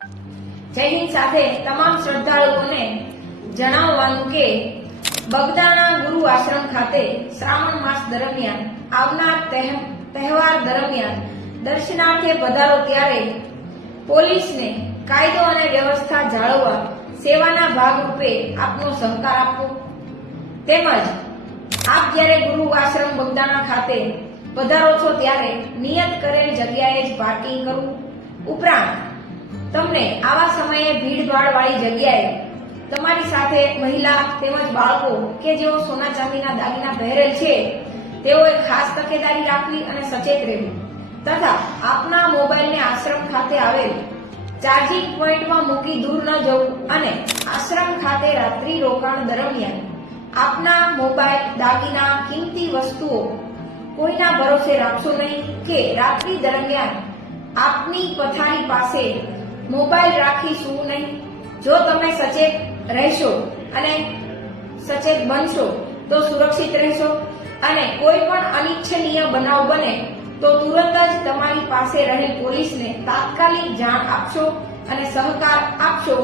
જય હિન્દ સાથે તમામ શ્રદ્ધાળુઓને જણાવવાનું કે બગદાણા ગુરુ આશ્રમ ખાતે શ્રાવણ માસ દરમિયાન આવનાર તહેવાર દરમિયાન દર્શનાર્થે પધારો ત્યારે પોલીસને કાયદો અને વ્યવસ્થા જાળવવા સેવાના ભાગરૂપે આપનો સહકાર આપવો તેમજ આપ જ્યારે ગુરુ આશ્રમ બગદાણા ખાતે પધારો છો ત્યારે નિયત કરેલ જગ્યાએ જ પાર્કિંગ કરવું ઉપરાંત તમને આવા સમયે ભીડભાડ વાળી જગ્યાએ તમારી સાથે મહિલા તેમજ બાળકો કે જેઓ સોના ચાંદીના દાગીના પહેરેલ છે તેઓએ ખાસ તકેદારી રાખવી અને સચેત રહેવું તથા આપના મોબાઈલને આશ્રમ ખાતે આવેલ ચાર્જિંગ પોઈન્ટમાં મૂકી દૂર ન જવું અને આશ્રમ ખાતે રાત્રિ રોકાણ દરમિયાન આપના મોબાઈલ દાગીના કિંમતી વસ્તુઓ કોઈના ભરોસે રાખશો નહીં કે રાત્રિ દરમિયાન આપની પથારી પાસે મોબાઈલ રાખી સૂવું નહીં. જો તમે સચેત રહેશો અને સચેત બનશો તો સુરક્ષિત રહેશો અને કોઈ પણ અનિચ્છનીય બનાવ બને તો તુરંત જ તમારી પાસે રહેલ પોલીસને તાત્કાલિક જાણ આપશો અને સહકાર આપશો